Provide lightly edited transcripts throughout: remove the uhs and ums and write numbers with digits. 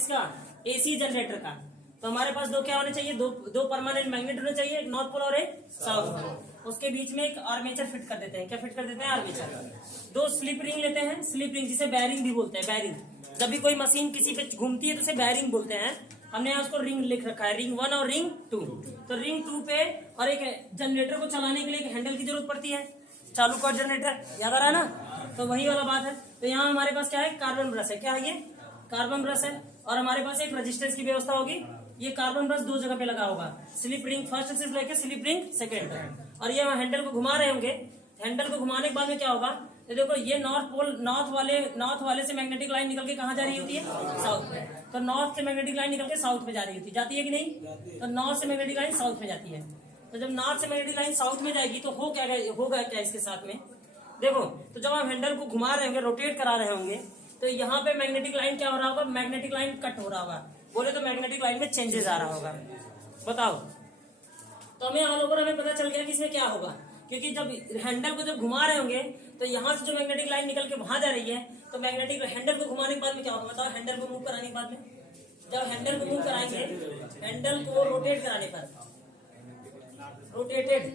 किसका, AC generator का। तो हमारे पास दो क्या होने चाहिए, दो परमानेंट मैग्नेट होने चाहिए, एक नॉर्थ पोल और एक साउथ पोल। उसके बीच में एक आर्मेचर फिट कर देते हैं। क्या फिट कर देते हैं, आर्मेचर। दो स्लिप रिंग लेते हैं, स्लिप रिंग जिसे बैरिंग भी बोलते हैं। बैरिंग, जब भी कोई मशीन किसी पे घूमती है तो उसे बैरिंग बोलते हैं। हमने यहाँ उसको रिंग लिख रखा है, रिंग 1 और रिंग 2। तो रिंग 2 पे और एक जनरेटर को चलाने के लिए एक हैंडल की जरूरत पड़ती है, चालू कर जनरेटर, याद आ रहा है ना। तो वही वाला बात है। तो यहाँ हमारे पास क्या है, कार्बन ब्रश है। क्या है ये, कार्बन ब्रश है। और हमारे पास एक रेजिस्टेंस की व्यवस्था होगी। ये कार्बन ब्रश दो जगह पे लगा होगा, स्लिप रिंग फर्स्ट से लेकर स्लिप रिंग सेकेंड तक। और ये हैंडल को घुमा रहे होंगे। हैंडल को घुमाने के बाद में क्या होगा, तो देखो ये नॉर्थ पोल, नॉर्थ वाले से मैग्नेटिक लाइन निकल के कहाँ जा रही होती है, साउथ में। तो नॉर्थ से मैग्नेटिक लाइन निकल के साउथ में जा रही होती है, जाती है कि नहीं। तो नॉर्थ से मैग्नेटिक लाइन साउथ में जाती है। तो जब नॉर्थ से मैग्नेटिक लाइन साउथ में जाएगी तो होगा क्या इसके साथ में, देखो। तो जब आप हैंडल को घुमा रहे होंगे, रोटेट करा रहे होंगे, तो यहाँ पे मैग्नेटिक लाइन क्या हो रहा होगा, मैग्नेटिक लाइन कट हो रहा होगा। बोले तो मैग्नेटिक लाइन में चेंजेस आ रहा होगा। बताओ, तो हमें ऑल ओवर हमें पता चल गया कि इसमें क्या होगा। क्योंकि जब हैंडल को जब घुमा रहे होंगे तो यहाँ से जो मैग्नेटिक लाइन निकल के वहां जा रही है, तो मैग्नेटिक हैंडल को घुमाने के बाद में क्या होगा, बताओ। हैंडल को मूव कराने के बाद में, जब हैंडल को मूव कराएंगे, हैंडल को रोटेट कराने पर, रोटेटेड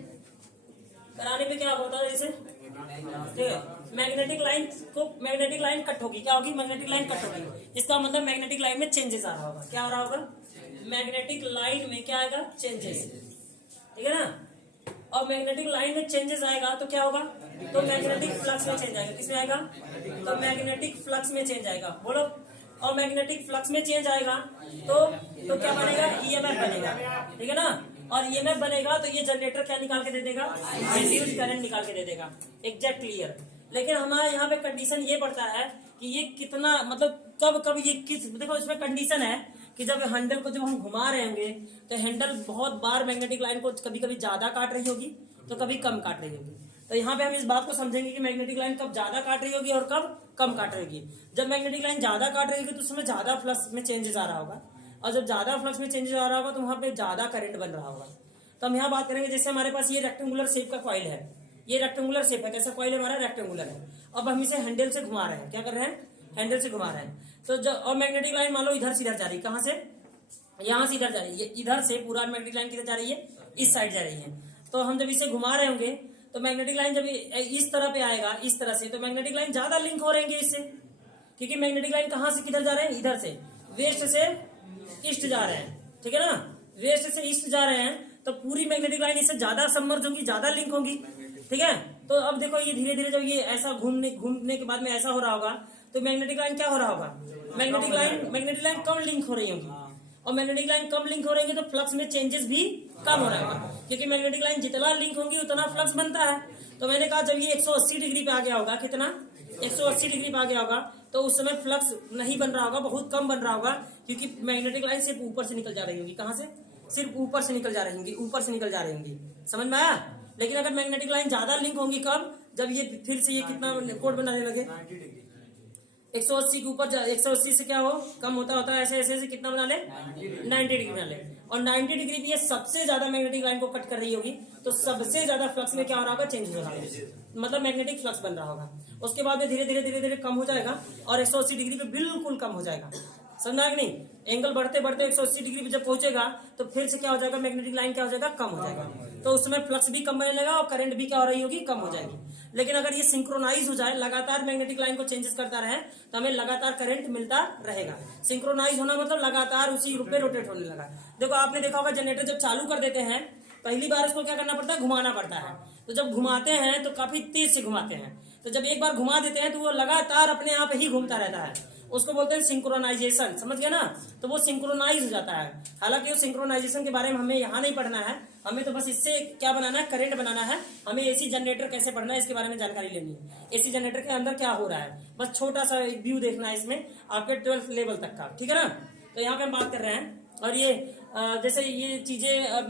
कराने पे क्या होता है, जैसे ठीक है, मैग्नेटिक लाइन कट होगी। क्या होगी, मैग्नेटिक लाइन कट होगी। इसका मतलब मैग्नेटिक लाइन में चेंजेस आ रहा होगा। क्या हो रहा होगा, मैग्नेटिक लाइन में क्या आएगा, चेंजेस, ठीक है ना। और मैग्नेटिक लाइन में चेंजेस आएगा तो क्या होगा, तो मैग्नेटिक फ्लक्स में चेंज आएगा। किसमें आएगा, तो मैग्नेटिक फ्लक्स में चेंज आएगा, बोलो। और मैग्नेटिक फ्लक्स में चेंज आएगा तो क्या बनेगा, ईएमएफ बनेगा, ठीक है ना। और ईएमएफ बनेगा तो ये जनरेटर क्या निकाल के दे देगा, इंड्यूस्ड करंट निकाल के दे देगा। Exact clear. लेकिन हमारे यहाँ पे कंडीशन ये पड़ता है कि ये कितना, मतलब कब ये किस, देखो इसमें कंडीशन है कि जब हैंडल को जब हम घुमा रहे होंगे तो हैंडल बहुत बार मैग्नेटिक लाइन को कभी कभी ज्यादा काट रही होगी तो कभी कम काट रही होगी। तो यहाँ पे हम इस बात को समझेंगे कि मैग्नेटिक लाइन कब ज्यादा काट रही होगी और कब कम काट रही होगी। जब मैग्नेटिक लाइन ज्यादा काट रही होगी तो उसमें ज्यादा फ्लक्स में चेंजेस आ रहा होगा, और जब ज्यादा फ्लक्स में चेंजेस आ रहा होगा तो वहां पे ज्यादा करंट बन रहा होगा। तो हम यहाँ बात करेंगे, जैसे हमारे पास ये रेक्टेंगुलर शेप का कॉइल है, ये रेक्टेंगुलर शेप है। कैसा कॉइल है हमारा, रेक्टेंगुलर है। अब हम इसे हैंडल से घुमा रहे हैं, क्या कर रहे हैं, हैंडल से घुमा रहे हैं। तो जब और मैग्नेटिक लाइन मान लो इधर से इधर जा रही है, कहां से, यहां से इधर जा रही है, इधर से पूरा मैग्नेटिक लाइन किधर जा रही है, इस साइड जा रही है। तो हम जब इसे घुमा रहे होंगे तो मैग्नेटिक लाइन जब इस तरह पे आएगा, इस तरह से, तो मैग्नेटिक लाइन ज्यादा लिंक हो रहेंगे इससे। क्योंकि मैग्नेटिक लाइन कहां से किधर जा रहे हैं, इधर से, वेस्ट से ईस्ट जा रहे हैं, ठीक है ना। वेस्ट से ईस्ट जा रहे हैं तो पूरी मैग्नेटिक लाइन इससे ज्यादा सबमर्ज होंगी, ज्यादा लिंक होंगी, ठीक है। तो अब देखो ये धीरे धीरे जब ये ऐसा घूमने के बाद में ऐसा हो रहा होगा तो मैग्नेटिक लाइन क्या हो रहा होगा, मैग्नेटिक लाइन कम लिंक हो रही होगी। और मैग्नेटिक लाइन कम लिंक हो रही है तो फ्लक्स में चेंजेस भी कम हो रहा है, क्योंकि मैग्नेटिक लाइन जितना लिंक होंगी उतना फ्लक्स बनता है। तो मैंने कहा जब ये 180 डिग्री पे आ गया होगा, कितना, 180 डिग्री पे आ गया होगा, तो उस समय फ्लक्स नहीं बन रहा होगा, बहुत कम बन रहा होगा, क्योंकि मैग्नेटिक लाइन सिर्फ ऊपर से निकल जा रही होगी। कहां से, सिर्फ ऊपर से निकल जा रही होंगी, ऊपर से निकल जा रही होंगी, समझ में आया। लेकिन अगर मैग्नेटिक लाइन ज्यादा लिंक होंगी कब, जब ये फिर से ये कितना कोड बनाने लगे, 180 के ऊपर, 180 से क्या हो, कम होता है, ऐसे ऐसे कितना बना ले, 90 डिग्री बना ले। और 90 डिग्री पे ये सबसे ज्यादा मैग्नेटिक लाइन को कट कर रही होगी, तो सबसे ज्यादा फ्लक्स में क्या हो रहा होगा, चेंज हो रहा होगा, मतलब मैग्नेटिक फ्लक्स बन रहा होगा। उसके बाद में धीरे धीरे कम हो जाएगा और 180 डिग्री पे बिल्कुल कम हो जाएगा, समझा कि नहीं। एंगल बढ़ते बढ़ते 180 डिग्री पे जब पहुंचेगा तो फिर से क्या हो जाएगा, मैग्नेटिक लाइन क्या हो जाएगा, कम हो जाएगा। तो उस समय फ्लक्स भी कम बनने लगेगा और करंट भी क्या हो रही होगी, कम हो जाएगी। लेकिन अगर ये सिंक्रोनाइज हो जाए, लगातार मैग्नेटिक लाइन को चेंजेस करता रहे, तो हमें लगातार करंट मिलता रहेगा। सिंक्रोनाइज होना मतलब लगातार उसी रूप में रोटेट होने लगा। देखो आपने देखा होगा जनरेटर जब चालू कर देते हैं, पहली बार उसको क्या करना पड़ता है, घुमाना पड़ता है। तो जब घुमाते हैं तो काफी तेज से घुमाते हैं, तो जब एक बार घुमा देते हैं तो वो लगातार अपने आप ही घूमता रहता है, उसको बोलते हैं सिंक्रोनाइजेशन, समझ गए ना। तो वो सिंक्रोनाइज हो जाता है। हालांकि वो सिंक्रोनाइजेशन के बारे में हमें यहाँ नहीं पढ़ना है, हमें तो बस इससे क्या बनाना है, करंट बनाना है। हमें एसी जनरेटर कैसे पढ़ना है इसके बारे में जानकारी लेनी है, एसी जनरेटर के अंदर क्या हो रहा है, बस छोटा सा व्यू देखना है इसमें आपके 12th लेवल तक का, ठीक है ना। तो यहाँ पे हम बात कर रहे हैं। और ये जैसे ये चीजें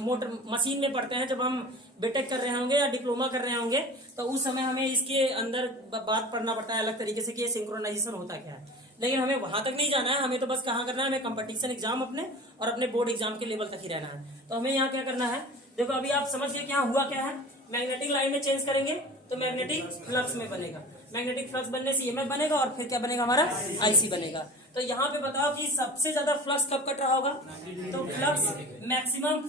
मोटर मशीन में पढ़ते हैं, जब हम बीटेक कर रहे होंगे या डिप्लोमा कर रहे होंगे तो उस समय हमें इसके अंदर बात पढ़ना पड़ता है अलग तरीके से कि ये सिंक्रोनाइजेशन होता क्या है। लेकिन हमें वहां तक नहीं जाना है, हमें तो बस कहाँ करना है, हमें कंपटीशन एग्जाम अपने और अपने बोर्ड एग्जाम के लेवल तक ही रहना है। तो हमें यहाँ क्या करना है, देखो अभी आप समझ गए कि यहाँ हुआ क्या है, मैग्नेटिक लाइन में चेंज करेंगे तो मैग्नेटिक फ्लक्स में बनेगा। मैग्नेटिक फ्लक्स बनने से ईएमएफ बनेगा और फिर क्या बनेगा हमारा आईसी बनेगा। तो यहाँ पे बताओ कि सबसे ज्यादा फ्लक्स कब कट रहा होगा? तो फ्लक्स मैक्सिमम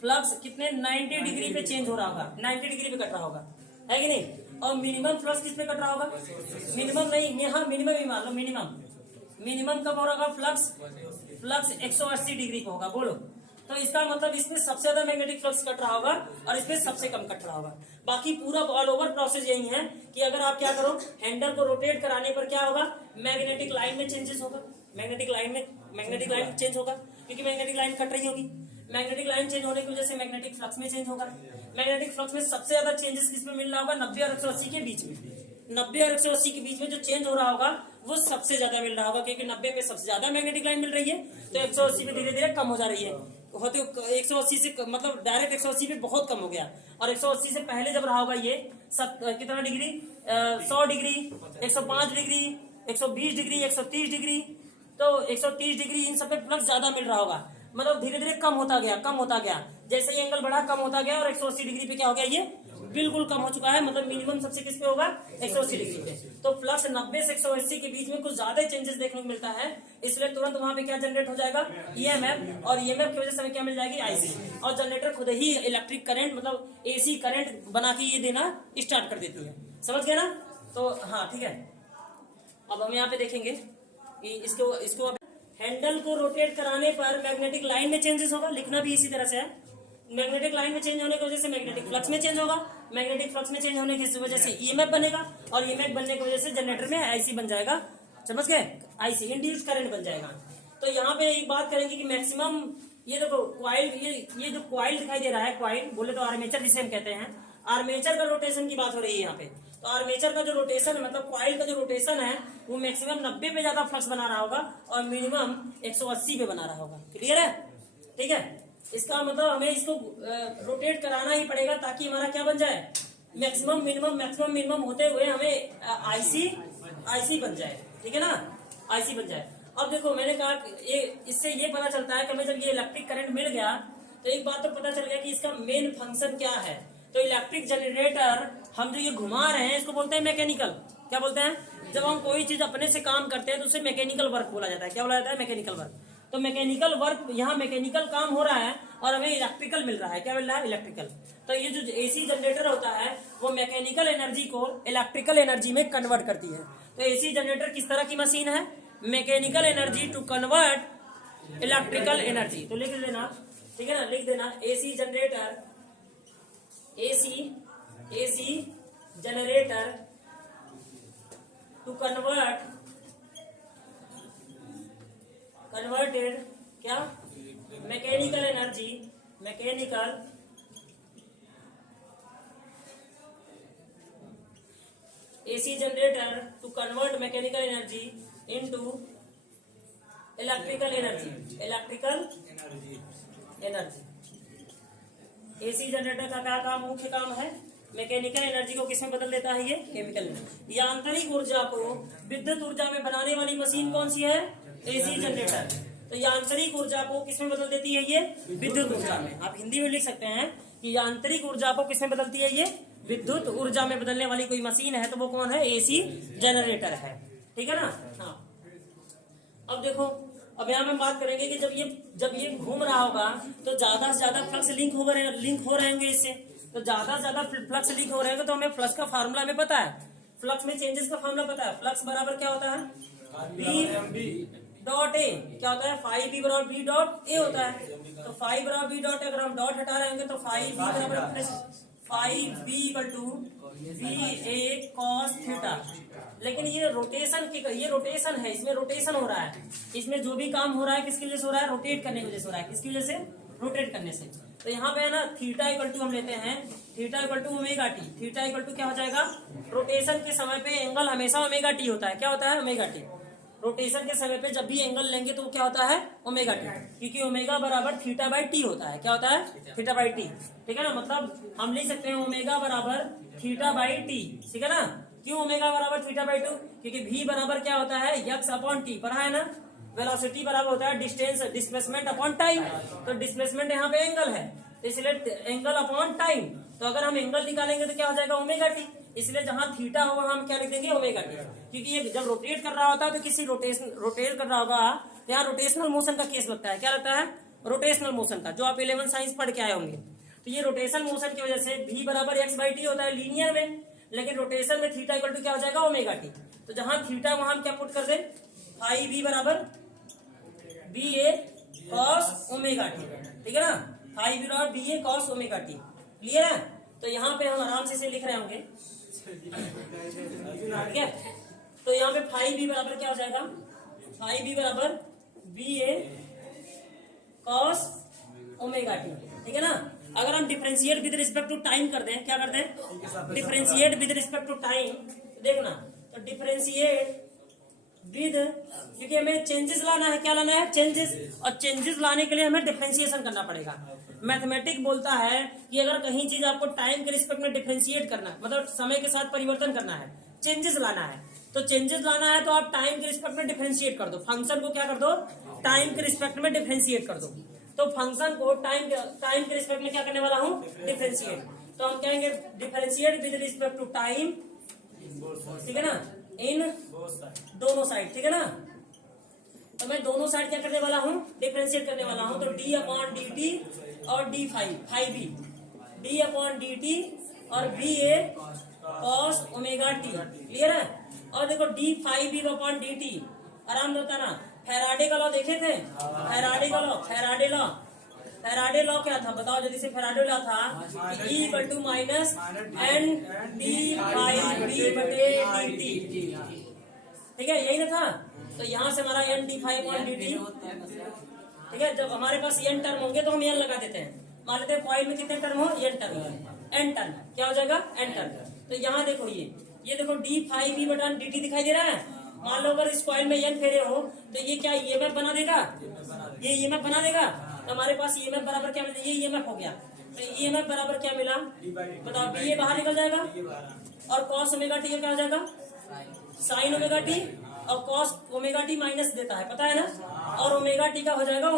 फ्लक्स कितने 90 डिग्री पे चेंज हो रहा होगा, 90 डिग्री पे कट रहा होगा, है कि नहीं? और मिनिमम फ्लक्स किस पे कट रहा होगा? मिनिमम नहीं, यहाँ मिनिमम ही मान लो, मिनिमम कब हो रहा होगा? फ्लक्स 180 डिग्री पे होगा। बोलो, तो इसका मतलब इसमें सबसे ज्यादा मैग्नेटिक फ्लक्स कट रहा होगा और इसमें सबसे कम कट रहा होगा। बाकी पूरा ऑल ओवर प्रोसेस यही है कि अगर आप क्या करो, हैंडल को रोटेट कराने पर क्या होगा? मैग्नेटिक लाइन में चेंजेस होगा, मैग्नेटिक लाइन चेंज होगा, क्योंकि मैग्नेटिक लाइन कट रही होगी। मैग्नेटिक लाइन चेंज होने की वजह से मैग्नेटिक फ्लक्स में चेंज होगा। मैग्नेटिक फ्लक्स में सबसे ज्यादा चेंजेस किस में मिल रहा होगा? 90 और 180 के बीच में। 90 और 180 के बीच में जो चेंज हो रहा होगा वो सबसे ज्यादा मिल रहा होगा, क्योंकि 90 में सबसे ज्यादा मैग्नेटिक लाइन मिल रही है, तो 180 में धीरे धीरे कम हो जा रही है। होते 180 से मतलब डायरेक्ट 180 पे बहुत कम हो गया, और 180 से पहले जब रहा होगा ये सब कितना degree? 100 degree, 105 degree, 120 degree, 130 degree, तो 130 डिग्री इन सब पे फ्लक्स ज्यादा मिल रहा होगा। मतलब धीरे धीरे कम होता गया, जैसे ये एंगल बढ़ा कम होता गया, और 180 डिग्री पे क्या हो गया? ये बिल्कुल कम हो चुका है। मतलब मिनिमम सबसे किस पे होगा? 180 डिग्री पे। तो फ्लक्स 90 से 180 के बीच में कुछ ज्यादा चेंजेस देखने को मिलता है, इसलिए तुरंत वहां पे क्या जनरेट हो जाएगा? ईएमएफ, और ईएमएफ की वजह से हमें क्या मिल जाएगी? आईसी। और जनरेटर खुद ही इलेक्ट्रिक करंट मतलब एसी करंट बना के ये देना स्टार्ट कर देती है। समझ गए ना? तो हाँ ठीक है। अब हम यहाँ पे देखेंगे कि इसको हैंडल को रोटेट कराने पर मैग्नेटिक लाइन में चेंजेस होगा, लिखना भी इसी तरह से है। मैग्नेटिक लाइन में चेंज होने की वजह से मैग्नेटिक फ्लक्स में चेंज होगा, मैग्नेटिक फ्लक्स में चेंज होने की वजह से ईएमएफ बनेगा, और ईएमएफ बनने की वजह से जनरेटर में आईसी बन जाएगा। समझ गए? आईसी इंड्यूस करंट बन जाएगा। तो यहाँ पे एक बात करेंगे कि मैक्सिमम ये देखो क्वाइल, ये जो क्वाइल दिखाई दे रहा है, क्वाइल बोले तो आर्मेचर जिसे हम कहते हैं, आर्मेचर का रोटेशन की बात हो रही है यहाँ पे। तो आर्मेचर का जो रोटेशन मतलब क्वाइल का जो रोटेशन है वो मैक्सिमम 90 पे ज्यादा फ्लक्स बना रहा होगा और मिनिमम 180 पे बना रहा होगा। क्लियर है? ठीक है। इसका मतलब हमें इसको रोटेट कराना ही पड़ेगा ताकि हमारा क्या बन जाए? मैक्सिमम मिनिमम होते हुए हमें आईसी बन जाए। ठीक है ना? आईसी बन जाए। अब देखो मैंने कहा इससे ये पता चलता है कि हमें जब ये इलेक्ट्रिक करंट मिल गया तो एक बात तो पता चल गया कि इसका मेन फंक्शन क्या है। तो इलेक्ट्रिक जनरेटर हम जो ये घुमा रहे हैं इसको बोलते हैं मैकेनिकल। क्या बोलते हैं? जब हम कोई चीज अपने से काम करते हैं तो उसे मैकेनिकल वर्क बोला जाता है। क्या बोला जाता है? Mechanical work. तो मैकेनिकल वर्क, यहाँ मैकेनिकल काम हो रहा है और हमें इलेक्ट्रिकल मिल रहा है। क्या मिल रहा है? इलेक्ट्रिकल। तो ये जो एसी जनरेटर होता है वो मैकेनिकल एनर्जी को इलेक्ट्रिकल एनर्जी में कन्वर्ट करती है। तो एसी जनरेटर किस तरह की मशीन है? Mechanical energy to convert electrical energy. तो लिख लेना, ठीक है ना? लिख देना AC generator, AC generator to converted क्या? Mechanical energy, AC generator to convert mechanical energy into electrical energy. AC generator का क्या काम, मुख्य काम है? मैकेनिकल एनर्जी को किसमें बदल देता है? ये केमिकल एनर्जी। यांत्रिक ऊर्जा को विद्युत ऊर्जा में बनाने वाली मशीन कौन सी है? AC generator. तो यांत्रिक ऊर्जा को किसमें बदल देती है? ये विद्युत ऊर्जा में। आप हिंदी में लिख सकते हैं कि यांत्रिक ऊर्जा को किसमें बदलती है? ये विद्युत ऊर्जा में बदलने वाली कोई मशीन है तो वो कौन है? एसी जनरेटर है। ठीक है ना? हाँ। अब देखो, अब यहाँ पे बात करेंगे कि जब ये घूम रहा होगा तो ज्यादा से ज्यादा फ्लक्स लिंक हो रहे होंगे इससे। तो ज्यादा से ज्यादा फ्लक्स लिंक हो रहे होंगे तो हमें फ्लक्स का फार्मूला हमें पता है, फ्लक्स में चेंजेस का फार्मूला पता है। फ्लक्स बराबर क्या होता है? B dot A. क्या होता है? फाइव बी बराबर बी डॉट ए होता है। तो फाइव बराबर बी डॉट, अगर हम डॉट हटा रहे होंगे तो फाइव बी बराबर 5b equal to VA cos theta. लेकिन ये रोटेशन है, इसमें रोटेशन हो रहा है। इसमें जो भी काम हो रहा है किसकी वजह से हो रहा है? रोटेट करने की वजह से हो रहा है। किसकी वजह से? रोटेट करने से। तो यहाँ पे है ना थीटा इक्वल टू हम लेते हैं theta equal to omega T. Theta equal to क्या हो जाएगा? रोटेशन के समय पे एंगल हमेशा ओमेगा टी होता है। क्या होता है? Omega T. रोटेशन के समय पे जब भी एंगल लेंगे तो क्या होता है? ओमेगा टी, क्योंकि ओमेगा बराबर थीटा बाई टी होता है। क्या होता है? Theta by T. ठीक है ना? मतलब हम लिख सकते हैं ओमेगा बराबर थीटा बाई टी। ठीक है ना? क्यों ओमेगा बराबर थीटा बाई टू? क्योंकि v बराबर क्या होता है? x upon T. पढ़ा है ना? वेलोसिटी बराबर होता है डिस्टेंस डिस्प्लेसमेंट अपॉन टाइम। तो डिस्प्लेसमेंट यहाँ पे एंगल है, तो इसलिए एंगल अपॉन टाइम, तो अगर हम एंगल निकालेंगे तो क्या हो जाएगा ओमेगा टी, इसलिए जहां थीटा होगा हम क्या लिख देंगे ओमेगा टी, क्योंकि ये जब रोटेट कर रहा होता है तो किसी रोटेट कर रहा होगा तो यहाँ रोटेशनल मोशन का केस लगता है, क्या लगता है रोटेशनल मोशन का, जो आप 11 साइंस पढ़ के आए होंगे। तो ये रोटेशन मोशन की वजह से v बराबर x/t होता है लीनियर में, लेकिन रोटेशन में थीटा इक्वल टू क्या हो जाएगा ओमेगा टी, तो जहां थीटा वहां हम क्या पुट कर दे फाई v बराबर B A cos omega T, ठीक है ना, फाई v बराबर B A cos omega T, clear है। तो यहाँ पे हम आराम से इसे लिख रहे होंगे, ठीक है। तो यहाँ पे फाई v बराबर क्या हो जाएगा, फाई v बराबर B A cos omega T, ठीक है ना। अगर हम differentiate with respect to time कर दें, क्या करते हैं differentiate with respect to time, देखना तो डिफरेंशिएट विद, क्योंकि हमें चेंजेस लाना है, क्या लाना है चेंजेस, और चेंजेस लाने के लिए हमें डिफरेंशिएशन करना पड़ेगा। मैथमेटिक बोलता है कि अगर कहीं चीज आपको टाइम के रिस्पेक्ट में डिफरेंशिएट करना है, मतलब समय के साथ परिवर्तन करना है, चेंजेस लाना है, तो चेंजेस लाना है तो आप टाइम के रिस्पेक्ट में डिफरेंशिएट कर दो, फंक्शन को क्या कर दो टाइम के रिस्पेक्ट में डिफरेंशिएट कर दो। तो फंक्शन को टाइम के रिस्पेक्ट में क्या करने वाला हूँ डिफरेंशिएट, तो हम कहेंगे differentiate with respect to time, ठीक है ना, इन दोनों साइड, ठीक है ना। तो मैं दोनों साइड क्या करने वाला हूँ डिफरेंशिएट करने वाला हूँ, तो डी अपॉन डी टी और D phi B, D upon D T और B A cos omega T, clear है। और देखो D phi B upon D T, आराम होता ना, फैराडे का लॉ देखे थे, फैराडे लॉ क्या था बताओ जल्दी से, फैराडे लॉ था E equal to minus N D phi B बटे डी टी, ठीक है यही ना था। तो यहाँ से हमारा N D phi upon D T, ठीक है, जब हमारे पास एन टर्म होंगे तो हम एन लगा देते हैं, मान लेते हैं कॉइल में कितने टर्म हो एन टर्म, क्या हो जाएगा एन टर्म। तो यहाँ देखो ये देखो डी फाई बी बटा डी टी दिखाई दे रहा है, मान लो अगर इस कॉइल में एन फेरे हो तो ये क्या ईएमएफ बना देगा, ये ईएमएफ बना देगा, तो हमारे पास ईएमएफ बराबर क्या मिला, ये ईएमएफ हो गया, तो ईएमएफ बराबर क्या मिला बताओ, बी ए बाहर निकल जाएगा और कॉस ओमेगा टी क्या हो जाएगा साइन ओमेगा टी, और कॉस ओमेगा टी माइनस देता है पता है ना, और ओमेगा टी का हो जाएगा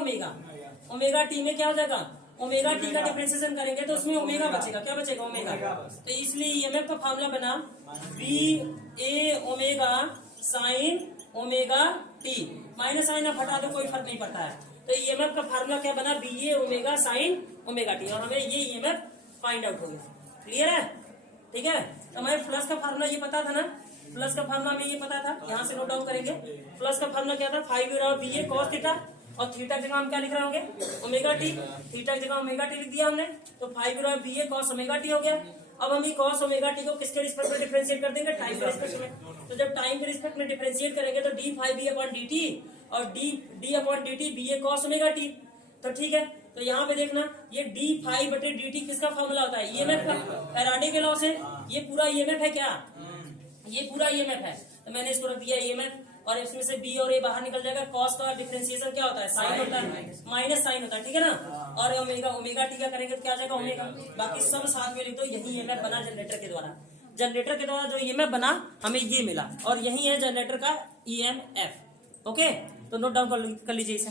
ओमेगा टी में क्या हो जाएगा ओमेगा टी का डिफरेंशिएशन करेंगे तो उसमें ओमेगा बचेगा, क्या बचेगा ओमेगा, तो इसलिए ईएमएफ का फार्मूला बना B A omega sine omega t, minus sine आप हटा दो कोई फर्क नहीं पड़ता है, तो ईएमएफ का फार्मूला क्या बना B A omega sine omega T, और हमें ये ईएमएफ फाइंड आउट हो गया, क्लियर है, ठीक है। तो हमें फ्लक्स का फार्मूला ये पता था ना, फ्लक्स का फार्मूला हमें ये पता था, यहाँ से नोट डाउन करेंगे, फ्लक्स का फार्मूला क्या था फाइव बराबर बी ए कॉस थीटा, और थीटा की जगह हम क्या लिख रहे होंगे ओमेगा टी, थीटा की जगह ओमेगा टी लिख दिया हमने, तो फाइव बराबर B A cos omega T हो गया। अब हम ये कॉस ओमेगा टी को किसके रिस्पेक्ट में डिफरेंशिएट कर देंगे टाइम के रिस्पेक्ट में, तो जब टाइम के रिस्पेक्ट में डिफरेंशिएट करेंगे तो d phi B upon D T और d upon D t B A cos omega T, तो ठीक है। तो यहाँ पे देखना ये डी फाइव बटे डी टी किसका फॉर्मूला होता है ईएमएफ का, फैराडे के लॉ से, ये पूरा ईएमएफ है क्या, ये पूरा ईएमएफ है, तो मैंने इसको रख दिया ईएमएफ, और इसमें से बी और ए बाहर निकल जाएगा, कॉस का डिफरेंशिएशन क्या होता है साइन होता है, माइनस साइन होता है, ठीक है ना, और ओमेगा टी का करेंगे तो क्या जाएगा ओमेगा, बाकी सब साथ में लिख दो, यही ईएमएफ बना जनरेटर के द्वारा जो ईएमएफ बना हमें ये मिला, और यही है जनरेटर का ईएमएफ, ओके। तो नोट डाउन कर लीजिए इसे,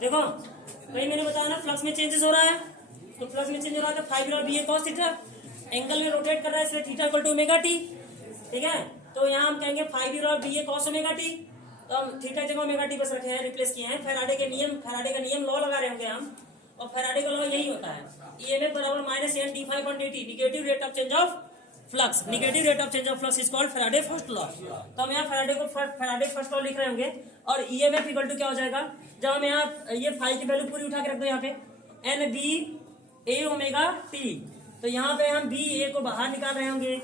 देखो भाई मैंने बताया ना फ्लक्स में चेंजेस हो रहा है, तो फ्लक्स में चेंज हो रहा है तो फाइव और B A cos theta, angle में रोटेट कर रहा है इसलिए theta equal to omega T, ठीक है। तो यहाँ हम कहेंगे फाइव और B A cos omega T, तो हम थीटा की जगह ओमेगा टी बस रखे हैं, रिप्लेस किए हैं, फैराडे का नियम लॉ लगा रहे होंगे हम, और फैराडे का लॉ यही होता है ईएमएफ बराबर minus N D phi upon D T, negative rate of change of flux, negative rate of change of flux is called Faraday first law. तो हम यहाँ फैराडे फर्स्ट लॉ लिख रहे होंगे, और ईएमएफ इक्वल टू क्या हो जाएगा, जब हम यहाँ ये फाइव की वैल्यू पूरी उठा के रख दो यहाँ पे N B A omega T, तो यहाँ पे हम बी ए को बाहर निकाल रहे होंगे,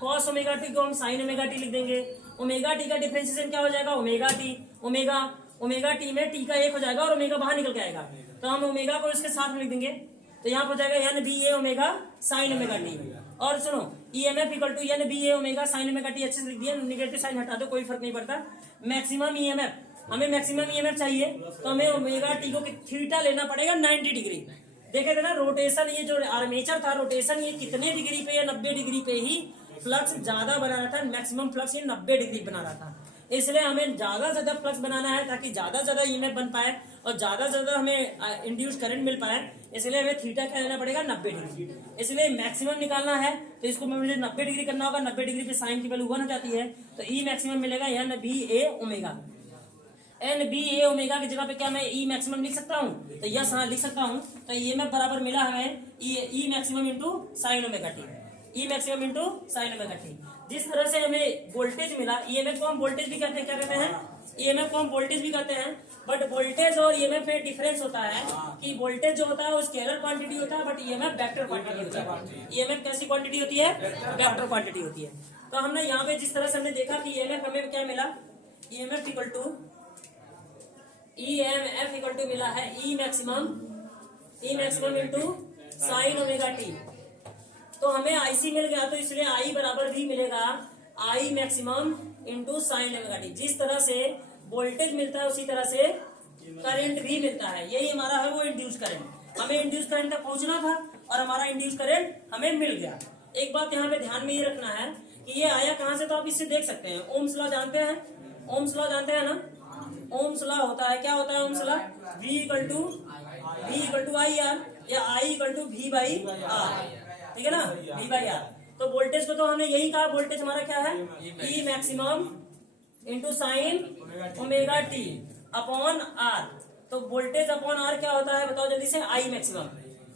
कॉस ओमेगा टी को हम साइन ओमेगा टी लिख देंगे, ओमेगा टी का डिफरेंशिएशन क्या हो जाएगा ओमेगा टी, ओमेगा टी में टी का एक हो जाएगा और ओमेगा बाहर निकल के आएगा, तो हम ओमेगा को इसके साथ में लिख देंगे, तो यहाँ पर हो जाएगा N B A omega sine omega T, और सुनो EMF equal to N B A omega sine omega T, अच्छे से लिख दिया, निगेटिव साइन हटा दो कोई फर्क नहीं पड़ता। मैक्सिमम ईएमएफ, हमें मैक्सिमम ईएमएफ चाहिए तो हमें ओमेगा टी को थीटा लेना पड़ेगा 90 डिग्री, देखे थे ना रोटेशन, ये जो आर्मेचर था रोटेशन ये कितने डिग्री पे या 90 डिग्री पे ही फ्लक्स ज्यादा बना रहा था, मैक्सिमम फ्लक्स ये 90 डिग्री बना रहा था, इसलिए हमें ज्यादा फ्लक्स बनाना है ताकि ज्यादा ईएमएफ बन पाए और ज्यादा से ज्यादा हमें इंड्यूस करंट मिल पाए, इसलिए हमें थीटा क्या लेना पड़ेगा 90 डिग्री। इसलिए मैक्सिमम निकालना है तो इसको मुझे 90 डिग्री करना होगा। 90 डिग्री पे साइन की वैल्यू 1 हो जाती है, तो ई मैक्सिमम मिलेगा N B A omega. N B A omega की जगह पे क्या मैं ई मैक्सिमम लिख सकता हूँ? तो यस हाँ लिख सकता हूँ। तो ये में बराबर मिला हमें ई maximum into sine omega T, ई maximum into sine omega T. जिस तरह से हमें वोल्टेज मिला, ईएमएफ को हम वोल्टेज भी कहते हैं, क्या कहते हैं? ईएमएफ को हम वोल्टेज भी कहते हैं। बट वोल्टेज और ईएमएफ में डिफरेंस होता है कि वोल्टेज जो होता है वो स्केलर क्वांटिटी होता है, बट ईएमएफ वेक्टर क्वांटिटी होती है। ईएमएफ कैसी क्वांटिटी होती है? वेक्टर क्वांटिटी होती है। तो हमने यहाँ पे जिस तरह से हमने देखा कि ईएमएफ हमें क्या मिला, EMF equal to EMF equal to मिला है E maximum into sine omega T. तो हमें आईसी मिल गया, तो इसलिए आई बराबर भी मिलेगा I maximum into sine omega T. जिस तरह से वोल्टेज मिलता है उसी तरह से करंट भी मिलता है। यही हमारा है वो इंड्यूस करंट। हमें इंड्यूस करंट तक पहुंचना था और हमारा इंड्यूस करंट हमें मिल गया। एक बात यहाँ पे ध्यान में ये रखना है कि ये आया कहाँ से, तो आप इससे देख सकते हैं। ओम्स लॉ जानते हैं? ओम्स लॉ जानते हैं ना? ओम्स लॉ होता है, क्या होता है Ohm's law? V equal to I R, या I equal to V by R, ठीक है ना? V by R. तो वोल्टेज को तो हमने यही कहा, वोल्टेज हमारा क्या है? E maximum into sine omega T upon R. तो वोल्टेज अपॉन आर क्या होता है बताओ जल्दी से? I maximum.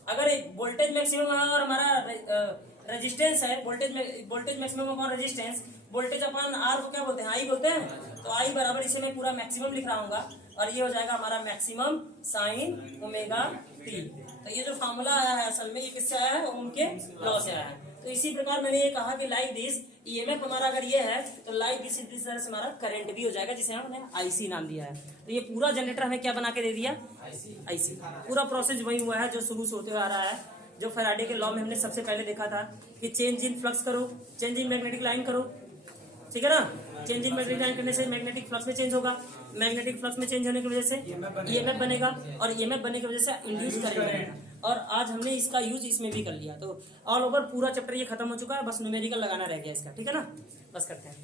अगर वोल्टेज मैक्सिमम है और हमारा रेजिस्टेंस है, voltage maximum upon resistance, voltage upon R को क्या बोलते हैं? आई बोलते हैं। तो आई बराबर इसे मैं पूरा मैक्सिमम लिख रहा हूँ और ये हो जाएगा हमारा मैक्सिमम साइन ओमेगा टी। तो ये जो फॉर्मूला आया है असल में ये किससे आया है? ओम के लॉ से आया है। तो इसी प्रकार मैंने ये कहा कि लाइक दिस ईएमएफ हमारा अगर ये है तो लाइक दिस इस तरह से हमारा करंट भी हो जाएगा, जिसे हमने आईसी नाम दिया है। तो ये पूरा जनरेटर हमें क्या बना के दे दिया? आईसी। पूरा प्रोसेस वही हुआ है जो शुरू से होते हुए आ रहा है, जो फैराडे के लॉ में हमने सबसे पहले देखा था कि चेंज इन फ्लक्स करो, चेंज इन मैग्नेटिक लाइन करो, ठीक है ना? चेंज इन मैग्नेटिक लाइन करने से मैग्नेटिक फ्लक्स में चेंज होगा, मैग्नेटिक फ्लक्स में चेंज होने की वजह से ईएमएफ बनेगा और ईएमएफ बनने की वजह से इंड्यूस करंट बनेगा। और आज हमने इसका यूज इसमें भी कर लिया। तो ऑल ओवर पूरा चैप्टर ये खत्म हो चुका है, बस न्यूमेरिकल लगाना रह गया इसका, ठीक है ना? बस करते हैं।